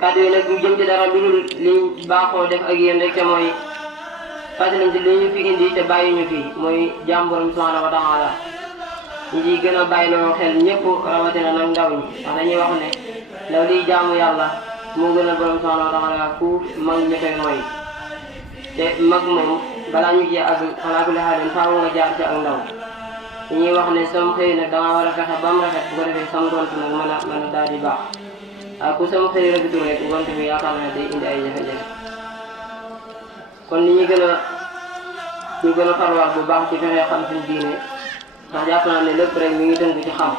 kàddu yi nag ñu jëm ci dara lu dul liñ baaxoo def ak yéen rek te mooy fàttaliñ ci li ñu fi indi te bàyyi ñu fi mooy jaam Boroom subhaanahu wa taala ñu ciy gën a bàyyiloo xel ñëpp rawatina nag ndaw ñi ndax dañuy wax ne ndaw liy jaamu yàlla moo gën a Boroom subhaanahu wa taala ku mag ñu koy mooy te mag moom balaa ñu ci àgg xalaa kulli xaalin faaw nga jaar ci ak ndaw dañuy wax ne sam xëy nag danga war a fexe ba mu rafet bu ko defee sam gont nag mën a daal di baax waaye ku sam xëy rafetul rek gont bi yaakaar naa day indi ay jafe-jafe kon li ñu gën a farwaat bu baax ci fexe xam suñu diine ndax jàpp naa ne lépp rek mi ngi tënk ci xam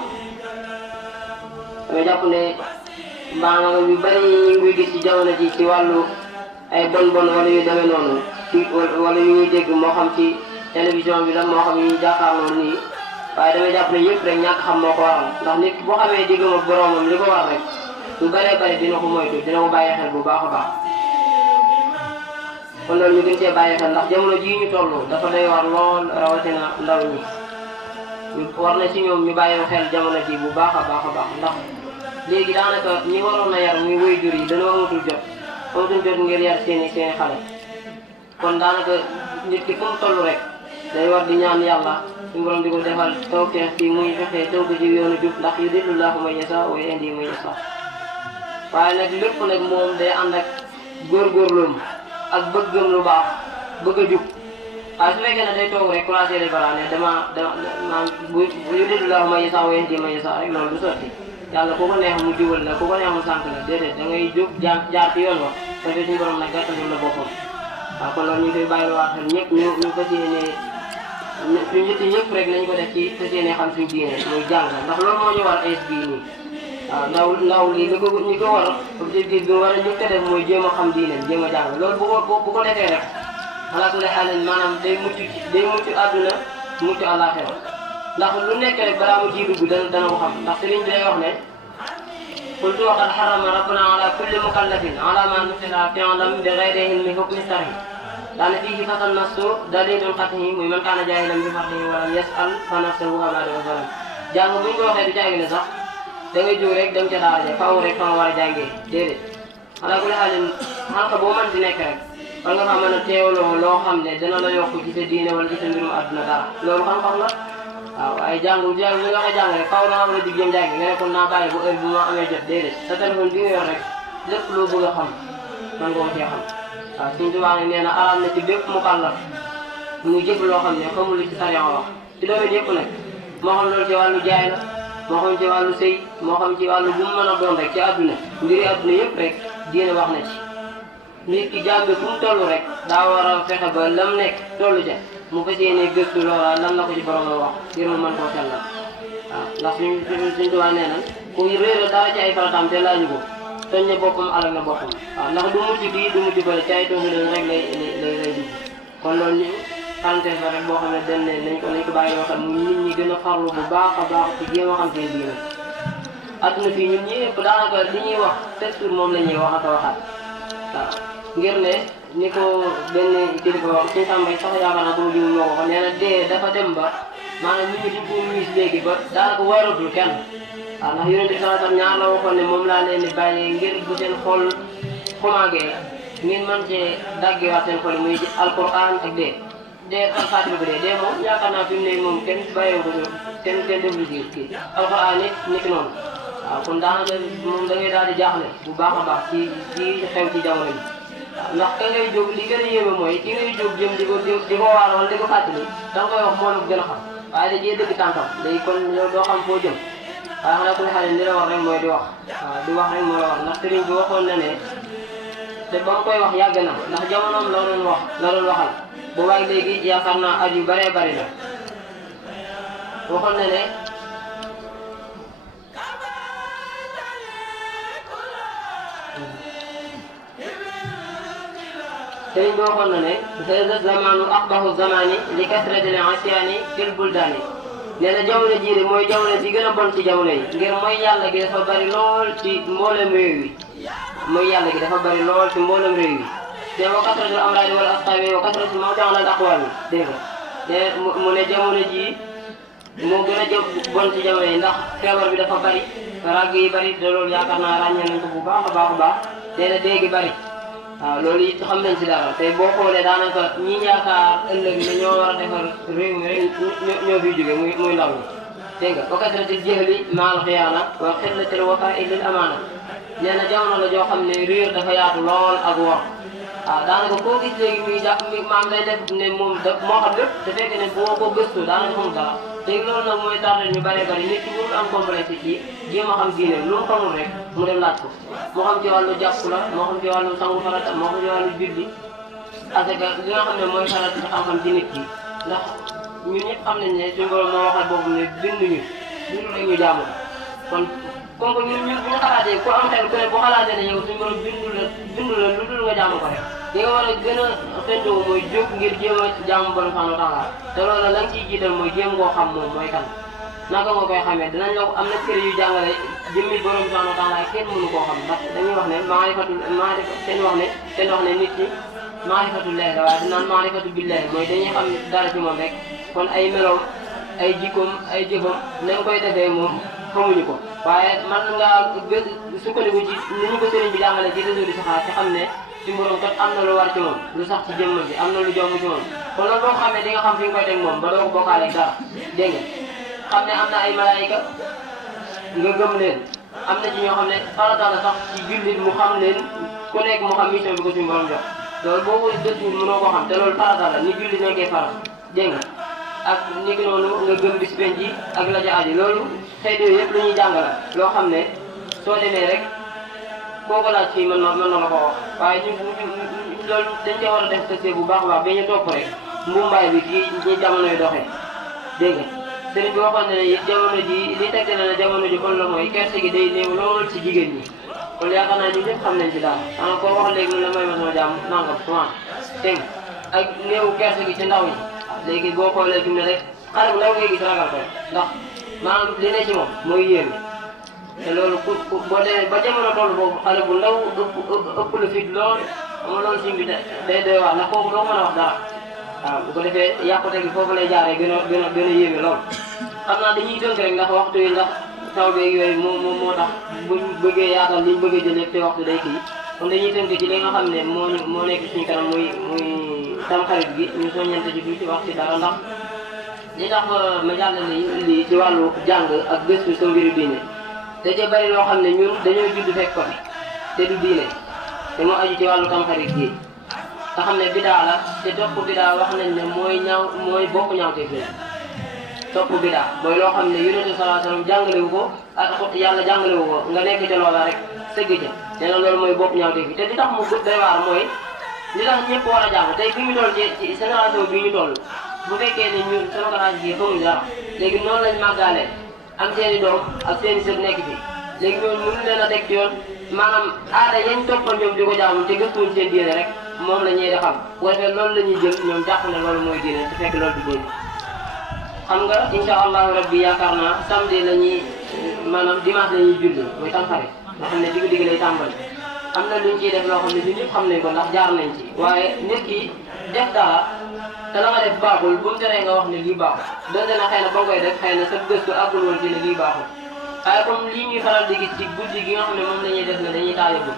dama jàpp ne maanaam yu bari ñu ngi gis ci jamono ji ci wàllu ay bon wala yu demee noonu ci wala yu ñuy dégg moo xam ci télévision bi la moo xam yu ñu jàkkaarloo nii waaye damay jàpp ne yëpp rek ñàkk xam moo ko waral ndax nit boo xamee diggam ak boroomam li ko war rek lu bëree bëri dina ko moytu dina ko bàyyi xel bu baax a baax kon loolu ñu gën cee bàyyi xel ndax jamono jii ñu toll dafa doy war lool rawatina ndaw ñi ñu war na ci ñoom ñu bàyyi xel jamono ji bu baax a baax ndax léegi daanaka ñi waroon a yar muy waajur yi dañoo amatul jot ngir yar seeni xale kon daanaka nit ki fu mu toll rek day war di ñaan yàlla suñu borom di ko defal tawfeex ci muy fexe taw ko ci yoonu jub ndax yudillullahu man yashaa wa yahdi man yashaa waaye nag lépp nag moom day ànd ak góorgóorloom ak bëggam lu baax bëgg a jub waaye su fekkee ne day toog rek croiser les bras ne dama yudillullahu man yashaa wa yahdi man yashaa rek loolu du sotti yàlla ku ko neex mu jubal la ku ko neex mu sànq la déedéet da ngay jóg jaar ci yoon wa parce que suñu borom nag gàttal la boppam waaw kon loolu ñu koy bàyyiwaat xel ñëpp ñu fas yéene suñu njëkk ñëpp rek nañ ko def ci fas yéene xam suñu diine muy jàng ndax loolu moo ñu war bii nii waaw ndaw lii li ko ñu ko war objectif bi war a njëkk a def mooy jéem a xam diine jéem a jàng loolu bu ko defee rek ala kulli xaalin maanaam day mucc àdduna mucc àllaaxira ndax lu nekk rek balaa mu ciy dugg dana ko xam ndax sëriñ bi day wax ne qultu wa qad harrama rabbuna ala kulli mukallafin ala ma nusila fi'lan bi ghayri ilmi hukmi shar'i daana fii fasal nasu dalilul qat'i muy man kaana jaahilan bi fardihi wa lam yas'al fa nafsuhu wa ma zalam jàng buñ ko waxee du caagi ne sax da ngay jóg rek dem ca daara ja faaw rek fa nga war a jàngee déedéet ala kulli xaalin xalqa boo mën di nekk rek war nga fa mën a teewloo loo xam ne dana la yokk ci sa diine wala ci sa mbirum àdduna dara loolu xam-xam la waaw ay jàng li nga ko jàng rek faaw danga war a dig jëm jàngi nga ne kon naa bàyyi bu heure bi ma amee jot déedéet sa téléphone bi nga yor rek lépp loo bëgg a xam man nga ko cee xam waaw suñu tubaab nag nee na araam na ci bépp mukallaf muy jëf loo xam ne xamul li ci sariya wax ci domaine yëpp nag moo xam loolu ci wàllu jaay la moo xam ci wàllu sëy moo xam ci wàllu bu mu mën a doon rek ci àdduna mbiri àdduna yëpp rek diine wax na ci nit ki jàng fu mu toll rek daa war a fexe ba lam nekk tollu ca mu fas yéene gëstu loola lan la ko ci borom wax ngir mu mën koo sellal waaw ndax suñ tubaab nee na ku réer dara ci ay farataam te laaju ko toñ ne boppam alal na boppam waaw ndax du mucc bii du mucc bële ci ay tooxi leen rek lay dugg kon loolu ñu parenthèse la rek boo xam ne dañ ne nañ ko bàyyi loo xam mu nit ñi gën a farlu bu baax a baax ci jéem a xam seen diine adduna fii ñun ñëpp daanaka li ñuy wax toujours moom la ñuy wax ak a waxaat waaw ngir ne ni ko benn kilifa wax suñu sàmbay sax yaakaar naa dama jiw moo ko nee na dee dafa dem ba maanaam nit ñi duñ ko miis léegi ba daanaka waratul kenn waaw ndax yonente bi sax ñaar la waxoon ne moom laa leen di bàyyee ngir bu seen xol xumaagee ngeen mën cee daggewaat seen xol yi muy alquran ak dee alxaatima bi dee moom yaakaar naa fi mu ne moom kenn bàyyeewu ko kenn déglu ci kii alquran it niki noonu waaw kon daanaka moom da ngay daal di jaaxle bu baax a baax ci xew ci jamono bi waaw ndax ka ngay jóg li gën a yéeme mooy ki ngay jóg jëm di ko waar wala di ko fàttali da nga koy wax moo la ko gën a xam waaye da cee dëgg tànkam léegi kon yow doo xam foo jëm waaye xanaa ku ne xam ne li la wax rek mooy di wax waaw di wax rek moo la wax ndax sëriñ bi waxoon na ne te ba mu koy wax yàgg na ndax jamonoom la doon waxal bu waay léegi yaakaar naa at yu bëree bëri la waxoon na ne sëriñ bi waxoon na ne hada zamanu aqbahu zamani li kasratil asyaani fil buldaani nee na jamono jii de mooy jamono ji gën a bon ci jamono yi ngir mooy yàlla gi dafa bari lool ci mboolem réew yi mooy yàlla gi dafa bari lool ci mboolem réew yi te wa kasratul amraadi wal asqaami wa kasratul mawti ala al aqwaami dégg nga mu ne jamono jii moo gën a bon ci jamono yi ndax feebar bi dafa bari ràgg yi bari te loolu yaakaar naa ràññee nañ ko bu baax a baax tey la dee gi bari waaw loolu it xam nañ si dara tey boo xoolee daanaka ñi yaakaar ëllëg ne ñoo war a defar réew mi rek ñoo fiy jóge muy ndaw ñi dégg nga wa kasratil jahli maal xiyaana wa xillatil wafaa'i lil amaana nee na jamono la joo xam ne réer dafa yaatu lool ak wor waaw daanaka koo gis léegi muy jàpp mi maam lay def ne moom da moo xam lépp te fekk ne boo ko gëstu daanaka xamul dara léegi loolu nag mooy tardé ñu bëree bëri nit ki warul am complexe ci jéem a xam diine lu mu xamul rek mu dem laaj ko moo xam ci wàllu jàpp la moo xam ci wàllu sangu farata moo xam ci wàllu julli parce que li nga xam ne mooy farata ci xam-xam ci nit ki ndax ñun ñëpp xam nañ ne suñu borom moo waxal boobu ne binduñu rek ñu jaamu kon comme que ñun bu ñu xalaatee ku am xel ku ne bu xalaatee ne yow suñu borom bindu la lu dul nga jaamu ko rek li nga war a gën a xëntoo mooy jóg ngir jéem a jaamu borom subhanahu wa taala te loolu la nga ciy jiital mooy jéem koo xam moom mooy kan naka nga koy xamee dinañ la am na kër yu jàngale jëmmi borom subhanahu wa taala kenn mënu koo xam ndax dañuy wax ne seen wax ne nit ñi maarifatul lahi la waaye dinaan maarifatu billahi mooy dañuy xam dara ci moom rek kon ay meloom ay jikkoom ay jëfam nañ koy defee moom xamuñu ko waaye man ngaa sukkandiku ci ni ñu ko sëriñ bi jàngale ci réseau di saxaar ci xam ne ci borom kat am na lu war ci moom lu sax ci jëmm bi am na lu jomb ci moom kon loolu boo xamee di nga xam fi nga koy teg moom ba doo ko bokkaale ak dara dégg nga xam ne am na ay malaayika nga gëm leen am na ci ñoo xam ne farata la sax ci jullit mu xam leen ku nekk mu xam mission bi ko suñu borom jox loolu boo ko dëgg mënoo koo xam te loolu farata la ni jullit nekkee farat dégg nga ak ni ki noonu nga gëm bis penc yi ak la ca aju loolu xëy na yëpp lu ñuy jàngala loo xam ne soo demee rek koo ko laaj fii mën na la ko wax waaye loolu dañ cee war a def tëstee bu baax a baax ba ñu topp rek mbumbaay bi ci ñi jamonoy doxee dégg nga sëriñ bi waxoon ne ne jamono ji li tegte na ne jamono ji kon la mooy kerse gi day néew lool ci jigéen ñi kon yaakaar naa ñu ñëpp xam nañ ci daal xanaa koo wax léegi mun la may ma sama jàmm nangam commencé dégg nga ak néew kerse gi ci ndaw ñi léegi boo xoolee fi mu ne rek xale bu ndaw ngay gis ragal ko ndax maanaam li ne ci moom mooy yéeme te loolu ku boo demee ba jamono toll boobu xale bu ndaw ëpp la fit lool xam nga loolu suñ bi day doy wax ndax kooku doo mën a wax dara waaw bu ko defee yàqute gi foofu lay jaaree gën a yéeme lool xam naa dañuy tënk rek ndax waxtu yi ndax taw beeg yooyu moo tax buñ bëggee yaatal liñ bëggee jël yëpp te waxtu day kii kon dañuy tënk ci li nga xam ne moo nekk suñu kanam muy tamxarit gi ñu soññante ci tuuti wax ci dara ndax li tax ma jàllale lii ci wàllu jàng ak gëstu sa mbiru diine te ca bari loo xam ne ñun dañoo judd fekk ko te du diine te moo aju ci wàllu tamxarit gi nga xam ne bidaa la te topp bidaa wax nañ ne mooy bokk ñaawteef la topp bidaa mooy loo xam ne yonent bi sallallahu alayhi wasallam jàngalewu ko ak yàlla jàngalewu ko nga nekk ca loola rek sëgg ca nee na loolu mooy bokk ñaawteef bi te li tax mu doy waar mooy li tax ñëpp war a jàng tey bi ñu toll ci génération bi ñu toll bu fekkee ne ñun sama classe gi xamuñ dara léegi noonu lañ màggaalee am seen i doom ak seen i sët nekk fi léegi ñooñu mënuñ leen a teg ci yoon maanaam aada yañ toppal ñoom di ko jaamu te gëstuwuñ seen diine rek moom la ñuy xam bu ko defee loolu la ñuy jël ñoom jàpp ne loolu mooy diine te fekk loolu du diine xam nga incha allahu rabbi yaakaar naa samedi la ñuy maanaam dimanche la ñuy julli mooy tamxarit nga xam ne digg lay tàmbali am na luñ ciy def loo xam ne ñun ñëpp xam nañ ko ndax jaar nañ ci waaye nit ki def dara te la nga def baaxul bu mu teree nga wax ne lii baaxul donte na xëy na ba nga koy def xëy na sa gëstu àggul woon ci ne lii baaxul waaye comme lii ñuy faral di gis ci guddi gi nga xam ne moom la ñuy def ne dañuy taayagul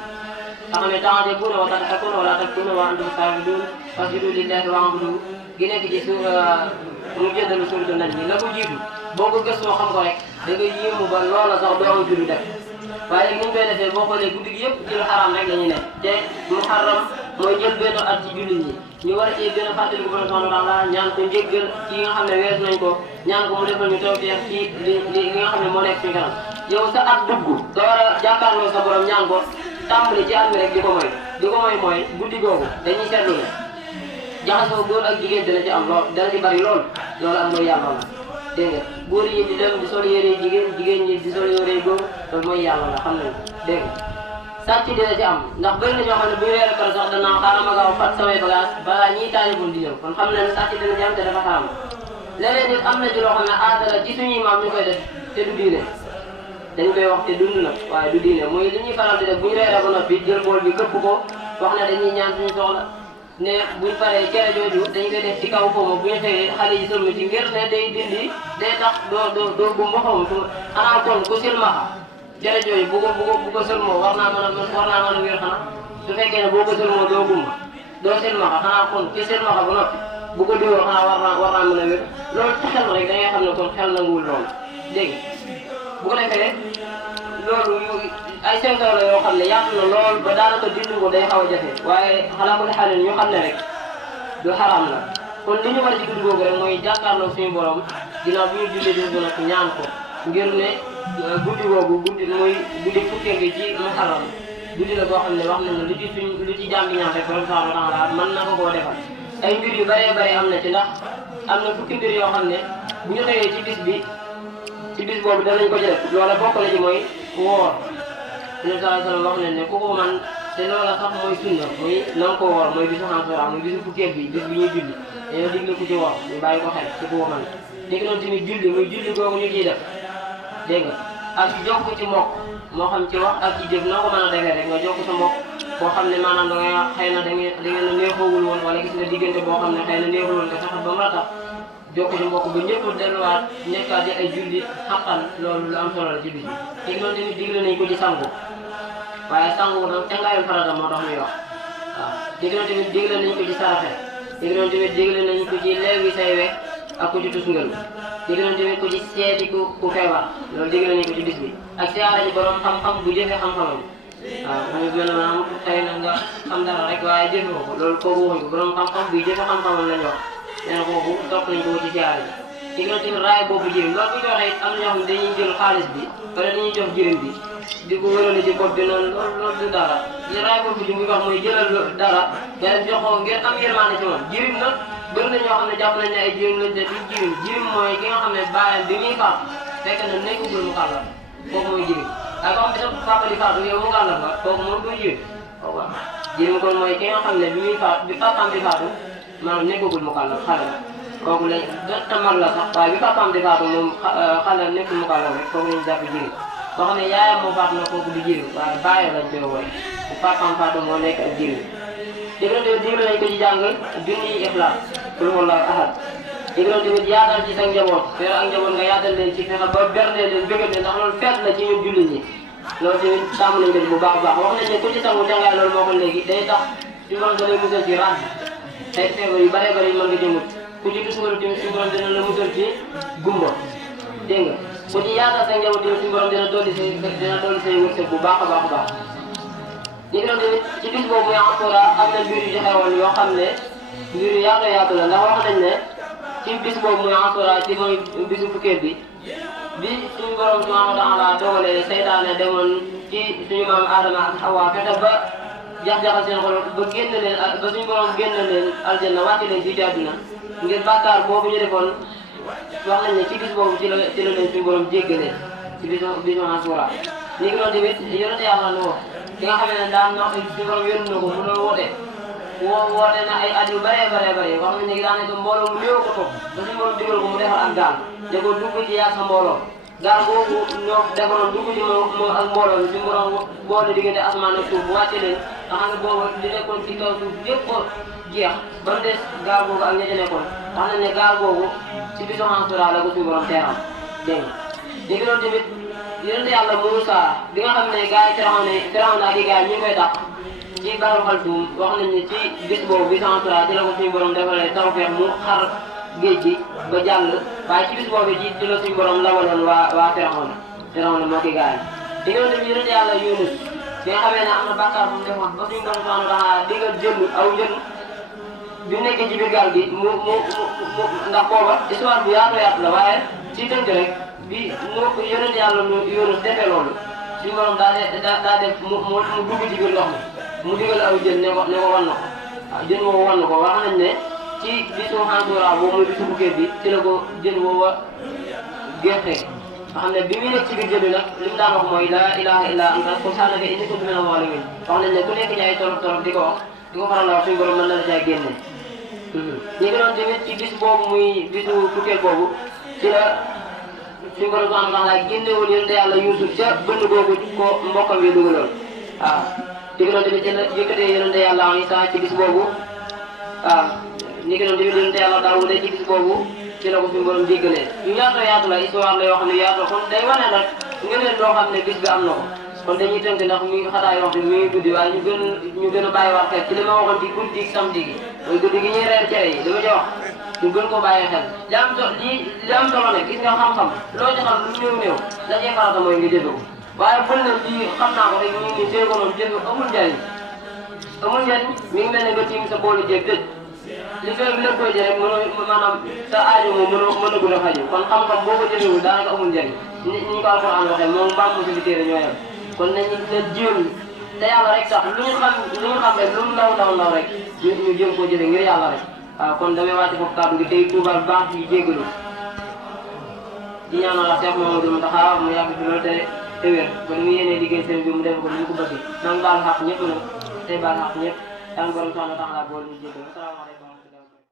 nga xam ne ta'jabuuna wa tadhakuuna wa laa tabkuuna wa antum saajiduun fasjudu lillaahi wa'budu gi nekk ci mu jëndalu suuratu Najm la ko jiitu boo ko gëstoo xam ko rek da nga yéemu ba loola sax doo am julli def waaye ni ñu koy defee boo xoolee guddi gi yëpp ci lu xaraam rek la ñuy nekk te muharram mooy jël benn at ci jullit ñi ñu war a cee gën a fàttaliku borom subhanahu wa taala ñaan ko njéggal ci nga xam ne wees nañ ko ñaan ko mu defal ñu tawfiix ci li nga xam ne moo nekk suñu kanam yow sa at dugg nga war a jàkkaarloo sa borom ñaan ko tàmbali ci at mi rek di ko moy mooy guddi googu dañuy seetlu ne jaxasoo góor ak jigéen dana ci am lool dana ci bari loolu am mooy yàlla la dégg nga góor yi di dem di sol yére jigéen ñi di sol yére góor loolu mooy yàlla la xam nañ dégg nga sàcc dina ci am ndax bëri na ñoo xam ne bu ñu weeree kër sax danaa xaaral ma gaaw fat samay bagage balaa ñiy taaliboon di ñëw kon xam na ne sàcc dina ci am te dafa xaram leneen nit am na ci loo xam ne aada la ci suñuy maam ñu koy def te du diine dañ koy wax te dund na waaye du diine mooy li ñuy faral di def bu ñu reeree ba noppi jël bool bi këpp ko wax ne dañuy ñaan suñu soxla ne buñ paree cere jooju dañ koy def ci kaw xawma bu ñu xëyee xale yi sëlma ci ngir ne day dindi day tax doo gumba xawma xanaa kon ku silmaxa cere jooju bu ko sëlmoo war naa mën a wér xanaa su fekkee ne boo ko sëlmoo doo gumba doo silmaxa xanaa kon ci silmaxa ba noppi bu ko diwoo xanaa war naa mën a wér loolu ci xel rek da ngay xam ne kon xel nanguwul loolu dégg bu ko defee loolu ay sew-sew la yoo xam ne yaatu na lool ba daanaka dindi ko day xaw a jafe waaye xanaa ko di xale ñu xam ne rek du xaraam la kon li ñu war ci guddi googu rek mooy jàkkaarloo suñu borom ginnaaw bu ñu jullee di gën a ñaan ko ngir ne guddi googu mooy guddi fukkeel gi ci muharram guddi la boo xam ne wax nañ ne lu ci jàmm bi ñaan rek borom subhanahu wa taala mën na ko koo defal ay mbir yu bëree bëri am na ci ndax am na fukki mbir yoo xam ne bu ñu xëyee ci bis boobu danañ ko ci def loola bokk na ci mooy woor Nabi sallallahu alayhi wa sallam wax nañ ne ku ko man te loola sax mooy sunna muy nan ko woor mooy bisu Ashura muy bisu fukkeel bi bis bi ñuy julli dañoo digle ku ci woor ñu bàyyi ko xel ci ku ko man dégg noonu tamit julli muy julli googu ñu ciy def dégg nga ak jokk ci mbokk moo xam ci wax ak ci jëf noo ko mën a defee rek nga jokk sa mbokk boo xam ne maanaam da ngay xëy na da ngeen a neexoowul woon wala gis nga diggante boo xam ne xëy na neexul woon nga sax ba mu la tax jokk ci mbokk ba ñëpp delluwaat nekkaat di ay julli xaqan loolu lu am solo la ci bis bi dégg noonu tamit digle nañ ko ci sangu waaye sangu nag cangaayul farata moo tax ñuy wax waaw dégg noonu tamit digle nañ ko ci saraxe dégg noonu tamit digle nañ ko ci leewi say we ak ku ci tusngalu dégg nañ tamit ko ci seeti ku feebar loolu dégg nañ ko ci bis bi ak siyaara ji borom xam-xam bu jëfee xam-xamam waaw mu gën a maanaam xëy na nga xam dara rek waaye jëfee ko loolu kooku waxuñ ko borom xam-xam buy jëfee xam-xamam lañ wax nee na kooku topp nañ ko ci siyaara ji dégg nañ tamit raay boobu jirim loolu bu ñu waxee am na ñoo xam ne dañuy jël xaalis bi wala dañuy jox jirim bi di ko wërale ci bopp bi noonu loolu du dara li raay boobu ji muy wax mooy jëlal dara nga dem jox ko ngir am yërmande ci moom jirim nag bëri na ñoo xam ne jàpp nañ ne ay jirim lañ te du jirim mooy ki nga xam ne bàyyam bi muy faatu fekk na nekkagul mu kàllaf kooku mooy jirim waaye comme bi sa papa di faatu yow mu kàllaf ba kooku moom du jirim kooku waaw jirim kon mooy ki nga xam ne bi muy faatu bi papaam di faatu maanaam nekkagul mu kàllaf xale la kooku lañ donte mag la sax waaye bi papaam di faatu moom xale nekkul mu kàllaf rek kooku lañ jàpp jirim boo xam ne yaayam moo faatu na kooku du jirim waaye bàyyam lañ koy wooye bu papaam faatu moo nekk ak jirim digle nañ ko ci jàng junniy Ixlaas qul huwallaahu ahad digle nañ tamit yaatal ci sa njaboot fexe ak njaboot nga yaatal leen ci fexe ba bernde leen bëggal leen ndax loolu feet la ci ñun jullit ñi loolu tamit tàmm nañ ko bu baax a baax wax nañ ne ku ci sangu cangaay loolu moo ko léegi day tax suñu borom da lay musal ci ràgg ay feebar yu bëree bëri mën nga ci mucc ku ci tusngalu tamit suñu borom dina la musal ci gumba dégg nga ku ci yaatal sa njaboot tamit suñu borom dina dolli say wërsëg bu baax a baax a baax ñu ngi doon tamit ci bis boobu muy Ashura am na mbir yu joxe woon yoo xam ne mbir yu yaatu la ndax wax nañ ne ci bis boobu muy Ashura ci mooy bisu fukkeel bi suñu borom subhanahu wa taala dogalee seytaane demoon ci suñu maam Adama ak Hawa fexe ba jax-jaxal seen xol ba génn leen ba suñu borom génn leen aljanna wàcce leen fii ci àdduna ngir bàkkaar boobu ñu defoon wax nañ ne ci bis boobu ci la leen suñu borom jéggalee ci bisu Ashura ñu ngi doon tamit yonent Yàlla Nuux ki nga xam ne daan na suñu borom yónni na ko mu doon woote na ay at yu bëree wax nañ ne daanaka mbooloo mu néew ko toog ba suñu borom digal ko mu defar ak gaal ne ko dugg ci yaa sa mbooloo gaal boobu ñoo defaroon dugg ci moom ak mbooloo bi suñu borom boole diggante asamaan ak suuf bu wàcce leen nga xam ne boobu li nekkoon ci kaw suuf yëpp jeex ba mu des gaal boobu ak ña ca nekkoon wax nañ ne gaal boobu ci bisu Ashura la ko suñu borom teeral dégg nga léegi loolu tamit yonent Yàlla Muusaa bi nga xam ne gars yi Firawna ak i gars yi ñu ngi koy dàq ci Bahrul Xaltuum wax nañ ne ci bis boobu bisu Ashura ci la ko suñu borom defalee tawfeex mu xar géej gi ba jàll waaye ci bis boobu ci la suñu borom lawaloon waa Firawna moo ki gars yi di nga tamit yonent Yàlla Yunus bi nga xamee ne am na bàkkaar bu mu defoon ba suñu borom subhaanahu wa taala digal jën aw jën bi mu nekkee ci biir gaal gi mu ndax booba histoire bu yaatu la waaye ci tënk rek bi mu yonent Yàlla Yunus defee loolu suñu borom daa def mu dugg ci biir ndox mi mu digal aw jën ne ko wan na ko waaw jën woowu wan na ko wax nañ ne ci bisu Ashura boobu muy bisu fukkeel bi ci la ko jën woowa gerte nga xam ne bi muy nekk ci biir jën bi nag li mu daan wax mooy laa ilaaha illa anta subhaanaka inni kuntu mina zaalimiin wax nañ ne ku nekk ci ay torof di ko wax di ko faral la wax suñu borom mën na la caa génne ñu ngi doon tamit ci bis boobu muy bisu fukkeel boobu ci la suñu borom subhaanahu wa taala génnewoon yonent Yàlla Yuusuf ca bënd boobu ko mbokkam yi dugaloon waaw ñu ngi doon tamit ci la yëkkatee yonent Yàlla Isaa ci bis boobu waaw ñu ngi doon tamit yonent Yàlla Daawuda ci bis boobu ci la ko suñu borom jéggalee yu yaatu la histoire la yoo xam ne yaatu kon day wane nag ngëneel loo xam ne bis bi am na ko kon dañuy tënk ndax mi xataa yoo xam ne mi ngi guddi waaye ñu gën a bàyyiwaat xel ci li ma waxoon ci guddi samedi gi mooy guddi gi ñuy reer cere yi dama ci wax ñu gën koo bàyyi xel li am solo nag gis nga xam-xam loo ci xam lu néew néew la cee farata mooy nga jëfe ko waaye bul ne lii xam naa ko rek ñu ngi nii téye ko noonu jëfe amul njariñ mi ngi mel ne nga tiim sa boolu jéeg tëj li fekk lépp koy jël rek mënoo maanaam sa aajo moom mën a gën a faju kon xam-xam boo ko jëfewul daanaka amul njariñ ni ko alxuraan waxee moom mbaam mu fi téere ñoo yem kon nañu la jéem te yàlla rek sax lu ñu xam rek lu mu ndaw rek ñu jéem koo jëfe ngir yàlla rek waaw kon damay wàcc foofu kàddu gi tey tuubal baax yi jéggalu di ñaanal la Cheikh Mamadou Mountakha mu yàgg fi loolu te wér ba ni mu yéenee liggéey seen bi mu def ko ni ñu ko bëggee nang baal xaq ñëpp nag tey baal xaq ñëpp yaa ngi borom soxna tax laa bool ñu jéggalu asalaamaaleykum